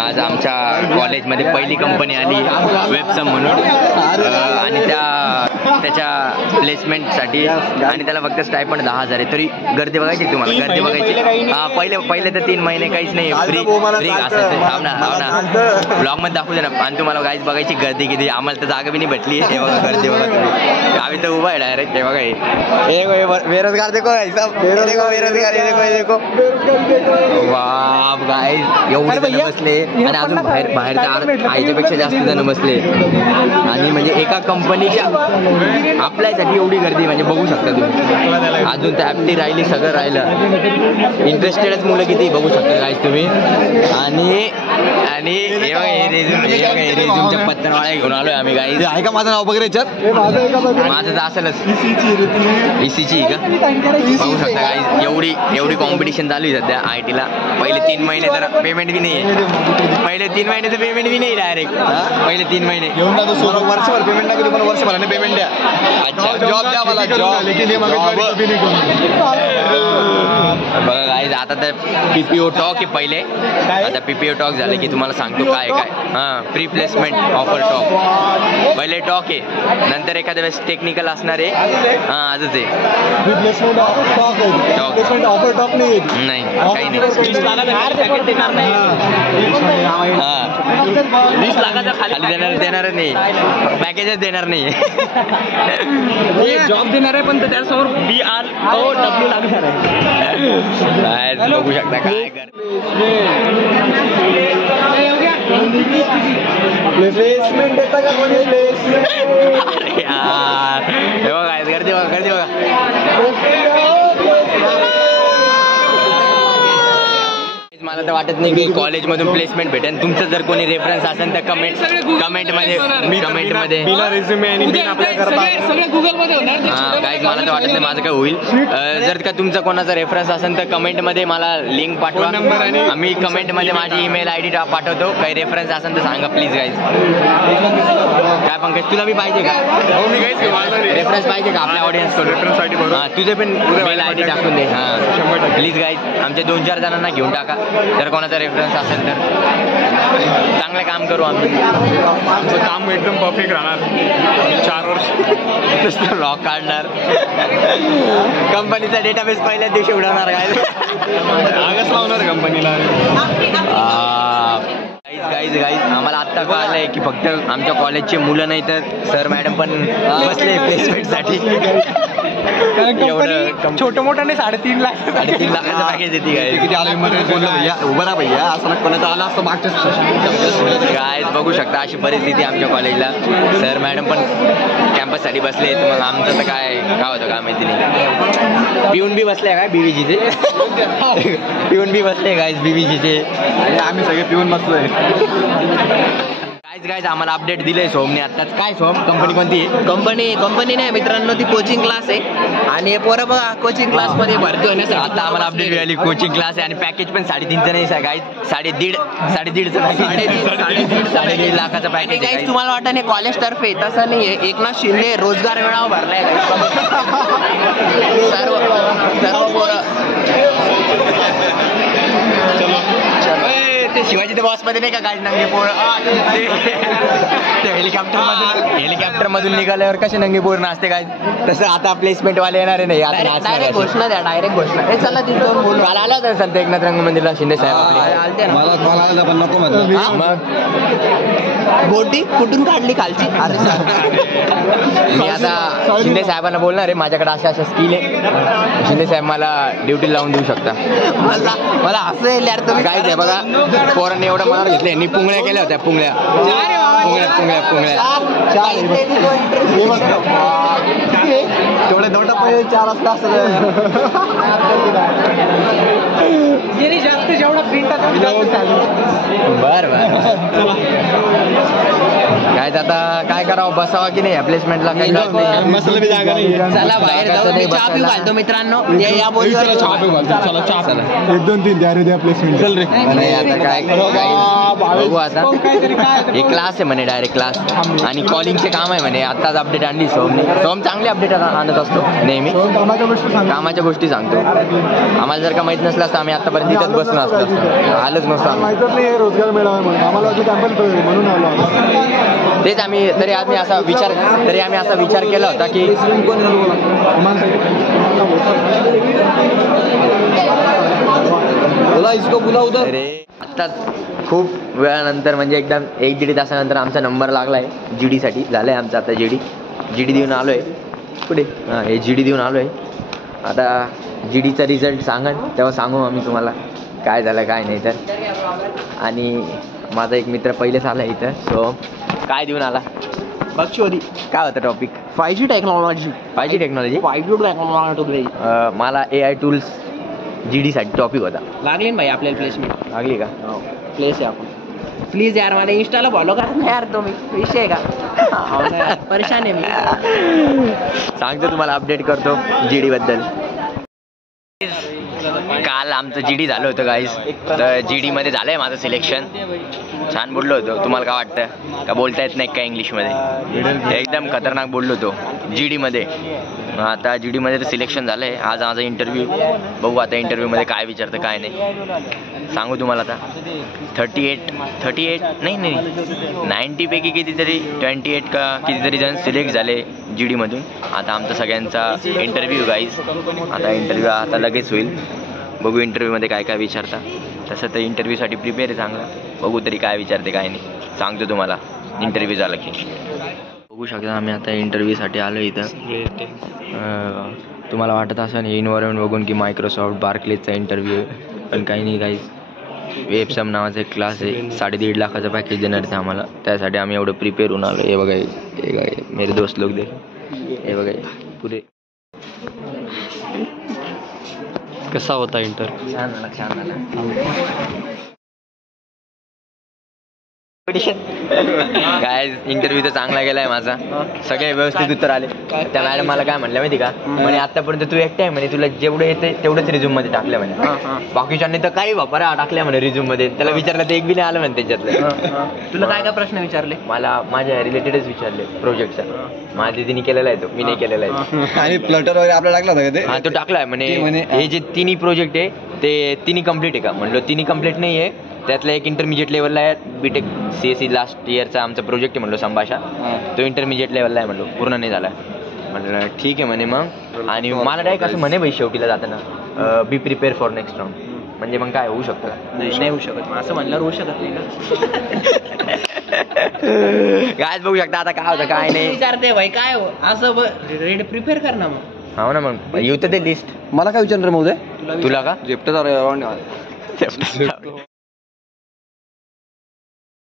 आज आमच्या कॉलेजमध्ये पहिली कंपनी आली वेबसम म्हणून आणि त्याच्या प्लेसमेंटसाठी आणि त्याला फक्त स्टायपंड 10,000 आहे. तरी गर्दी बघायची तुम्हाला, गर्दी बघायची. पहिले तर 3 महिने काहीच नाही, फ्री असायचं. ना ब्लॉगमध्ये दाखवू दे ना. आणि तुम्हाला गाईच बघायची गर्दी किती. आम्हाला तर जागा बी नाही भेटली. हे बघा गर्दी बघा तुम्ही. आम्ही तर उभा आहे डायरेक्ट. हे बघा बेरोजगार देखो, बेरोजगार देखो. वाह गाईज एवढे जण बसले आणि अजून बाहेर तर आईच्यापेक्षा जास्त जण बसले. आणि म्हणजे एका कंपनीच्या आपल्यासाठी एवढी गर्दी म्हणजे बघू शकता तुम्ही. अजून तर ॲप्टी राहिली, सगळं राहिलं. इंटरेस्टेडच मुलं किती बघू शकता गाईज तुम्ही. आणि हे बघा हे रेझ्यूमच्या पत्तरवाळ्या घेऊन आलोय आम्ही गाईज. आहे का माझं नाव वगैरे याच्यात? माझं तर असेलच ECची का. बघू शकता गाईज एवढी कॉम्पिटिशन चालू आहे सध्या ITला. पहिले 3 महिने तर पेमेंट बी नाही आहे. पहिले 3 महिने तर पेमेंट बी नाही डायरेक्ट. पहिले 3 महिने घेऊन जातो. वर्षभर पेमेंट नाही करू पण वर्षभराने पेमेंट द्या. अच्छा जॉब द्या मला, जॉब. बघा गाईज आता तर PPO टॉक आहे पहिले. आता PPO टॉक झालं की तुम्हाला सांगतो काय प्री प्लेसमेंट ऑफर टॉक. पहिले टॉक आहे, नंतर एखाद्या वेळेस टेक्निकल असणार आहे. आजच आहे ऑफर टॉक. नाही काही नाही. 20 लाखाचा खाली देणार नाही, पॅकेजच देणार नाही. जॉब देणार आहे पण त्यासमोर BROW लागणार आहे. बघू शकता काय प्लेसमेंट देता का कोणी? अरे यार हे बघा गर्दी बघा, गर्दी बघा. मला तर वाटत नाही की कॉलेजमधून प्लेसमेंट भेटेल. तुमचं जर कोणी रेफरन्स असेल तर कमेंटमध्ये गाईज मला तर वाटत नाही माझं काय होईल. जर का तुमचा कोणाचा रेफरन्स असेल तर कमेंटमध्ये मला लिंक पाठवा. आम्ही कमेंटमध्ये माझी ईमेल ID पाठवतो. काही रेफरन्स असेल तर सांगा प्लीज गाईज. काय पंकज तुला बी पाहिजे का रेफरन्स पाहिजे का आपल्या ऑडियन्सकडून? तुझे पण मेल ID टाकून दे. प्लीज गाईज आमच्या 2-4 जणांना घेऊन टाका. जर कोणाचा रेफरन्स असेल तर चांगलं काम करू आम्ही. आमचं काम एकदम परफेक्ट राहणार. 4 वर्ष लॉक काढणार. कंपनीचा डेटाबेस पहिल्या दिवशी उडवणार काय आगच लावणार कंपनीला. गाईज आम्हाला आत्ता कळालंय की फक्त आमच्या कॉलेजचे मुलं नाही तर सर मॅडम पण बसले प्लेसमेंटसाठी. एवढं छोटं मोठं नाही. 3.5 लाख 3.5 लाखाचं पॅकेज येते काय. किती आलं बोललं भैया उभं राहा भैया असं कोणाचं आलं असतं मागच्या. काय बघू शकता अशी परिस्थिती आमच्या कॉलेजला. सर मॅडम पण कॅम्पससाठी बसले. मग आमचं तर काय होतं काय माहिती नाही. पिऊन बी बसले काय BVGचे. पिऊन बी बसले गाईज BVGचे आणि आम्ही सगळे पिऊन बसलोय. गाईज आम्हाला अपडेट दिलंय सोमने आत्ताच. काय सोम कंपनी कोणती आहे? कंपनी नाही मित्रांनो, ती कोचिंग क्लास आहे. आणि पोरं बघा कोचिंग क्लास मध्ये भरती होण्यासाठी आता आम्हाला अपडेट मिळाली. कोचिंग क्लास आहे आणि पॅकेज पण 3.5चं नाही गाईज. 3.5 लाखाचं पॅकेज. काही तुम्हाला वाटत नाही कॉलेज तर्फे, तसं नाहीये. एकनाथ शिंदे रोजगार मेळावा भरलाय सर्व पोरं. ते शिवाजी द बॉस मध्ये नाही का गाईज नंगे पोर ते हेलिकॉप्टर मधून निघाल्यावर कसे नंगे पोर नाचते काय. तसं आता प्लेसमेंट वाले येणार नाही. डायरेक्ट घोषणा द्या, डायरेक्ट घोषणा. हे चला तिथं बोलू. काल आला होता संत एकनाथ रंगमंदिरला शिंदे साहेब आपले. मला कॉल आला पण नको म्हटलं. मग बोटी कुठून काढली कालची? मी आता शिंदे साहेबांना बोलणार आहे. माझ्याकडे अशा स्किल आहे. शिंदे साहेब मला ड्युटी लावून देऊ शकता. मला असं येईल यार. तुम्ही काहीच आहे बघा. पोरांनी एवढं मनावर घेतले. यांनी पुंगळ्या केल्या होत्या. पुंगळ्या तेवढे 4 वाजता असं जास्त जेवढा प्रिंट बरं काय आता काय करावं, बसावा की नाही प्लेसमेंटला काही कळत नाही. चला बाहेर जाऊ, मी चहा पिऊ घालतो मित्रांनो. या बोलीवर नाही आता काय बघू आता. हे क्लास आहे म्हणे, डायरेक्ट क्लास आणि कॉलिंगचे काम आहे म्हणे. आत्ताच अपडेट आणली सोम चांगली अपडेट आणत असतो नेहमी, कामाच्या गोष्टी सांगतो. आम्हाला जर का माहित नसलं असतं आम्ही आतापर्यंत इथंच बसलो असतो, आलोच नसतो आम्ही. रोजगार मिळावा म्हणून आम्हाला म्हणून आलो. तेच आम्ही तरी आम्ही असा विचार केला होता की अरे आत्ताच खूप वेळानंतर म्हणजे एकदम 1-1.5 तासानंतर आमचा नंबर लागलाय GD साठी. झालंय आमचं आता GD देऊन आलोय. पुढे हे GD देऊन आलोय. आता GDचा रिझल्ट सांगा तेव्हा सांगू आम्ही तुम्हाला काय झालं काय नाही तर. आणि माझा एक मित्र पहिलेच आला इथं. सो काय देऊन आला बक्षोदी काय होतं topic? 5G technology. 5G technology. मला AI टूल्स GD साठी टॉपिक होता. लागली ना भाई आपल्याला प्लेसमेंट? लागली का? प्लेस आहे आपण. प्लीज यार मला इंस्टाला फॉलो करा ना यार तुम्ही. विषय का? हो ना यार, परेशान आहे मी. सांगतो तुम्हाला, अपडेट करतो GD बद्दल. काल आमचं GD झालं होतं गाईस. तर GD मध्ये झालंय माझं सिलेक्शन. छान बोललो होतो. तुम्हाला काय वाटतं का बोलता येत नाही का इंग्लिशमध्ये? एकदम खतरनाक बोललो होतो GD मध्ये. आता GD मध्ये तर सिलेक्शन झालंय. आज माझा इंटरव्ह्यू. बघू आता इंटरव्ह्यूमध्ये काय विचारतं काय नाही सांगू तुम्हाला. आता 38 नाही 90 पैकी कितीतरी 28 का कितीतरी जण सिलेक्ट झाले GD मधून. आता आमचा सगळ्यांचा इंटरव्ह्यू गाईज. आता इंटरव्ह्यू आता लगेच होईल. बघू इंटरव्ह्यूमध्ये काय काय विचारता. तसं तर इंटरव्ह्यूसाठी प्रिपेअर आहे चांगला. बघू तरी काय विचारते काय नाही सांगतो तुम्हाला इंटरव्ह्यू झाला की. बघू शकता आम्ही आता इंटरव्ह्यूसाठी आलो इथं. तुम्हाला वाटत असेल हे इन्व्हायरमेंट बघून की मायक्रोसॉफ्ट बार्कलेजचा इंटरव्ह्यू आहे, पण काही नाही काही. वेबसम नावाचा एक क्लास आहे. 1.5 लाखाचा पॅकेज देणार आहे आम्हाला. त्यासाठी आम्ही एवढं प्रिपेअर होऊन आलो. हे बघा हे मेरे दोस्त लोक दे. हे बघा पुरे. कसा होता इंटरव्ह्यू? छान झाला. काय इंटरव्ह्यू तर चांगला गेलाय माझा. सगळे व्यवस्थित उत्तर आले. त्या मॅडम मला काय म्हणल्या माहिती का? म्हणे आतापर्यंत तू एकटा आहे म्हणे, तुला जेवढं येते तेवढंच रिझ्यूम मध्ये टाकलं म्हणे. बाकीच्यांनी तर काही वापरा टाकल्या म्हणे रिझ्यूम मध्ये. त्याला विचारलं तर एक बी नाही आलं म्हणे त्याच्यातलं. तुला काय काय प्रश्न विचारले? मला माझ्या रिलेटेडच विचारले प्रोजेक्टचा. माझ्या दिदीने केलेला आहे तो, मी नाही केलेला आहे. आणि फ्लटर वगैरे आपल्याला टाकला होता का ते? हा तो टाकलाय म्हणे. हे जे तिन्ही प्रोजेक्ट आहे ते तिन्ही कम्प्लीट आहे का? म्हणलं तिन्ही कम्प्लीट नाही आहे. त्यातला एक इंटरमिजिएट लेवलला आहे. BTech CSE लास्ट इयरचा आमचा प्रोजेक्ट आहे म्हणलो संभाषा. तो इंटरमिजिएट लेवलला आहे म्हणलो, पूर्ण नाही झाला. म्हणलं ठीक आहे म्हणे मग. आणि मला डायरेक्ट असं म्हणे भाई शेवटीला जाताना be prepare for next round. म्हणजे मग काय होऊ शकतं का? नाही होऊ शकत. असं म्हणल्यावर होऊ शकत नाही ना. काय बघू शकता आता काय होतं काय नाही. विचारते भाई काय हो असं रेडी प्रिपेअर कर ना मग. हो ना मग येऊ तर ते लिस्ट. मला काय विचारणार महोदय? तुला का? झेपटं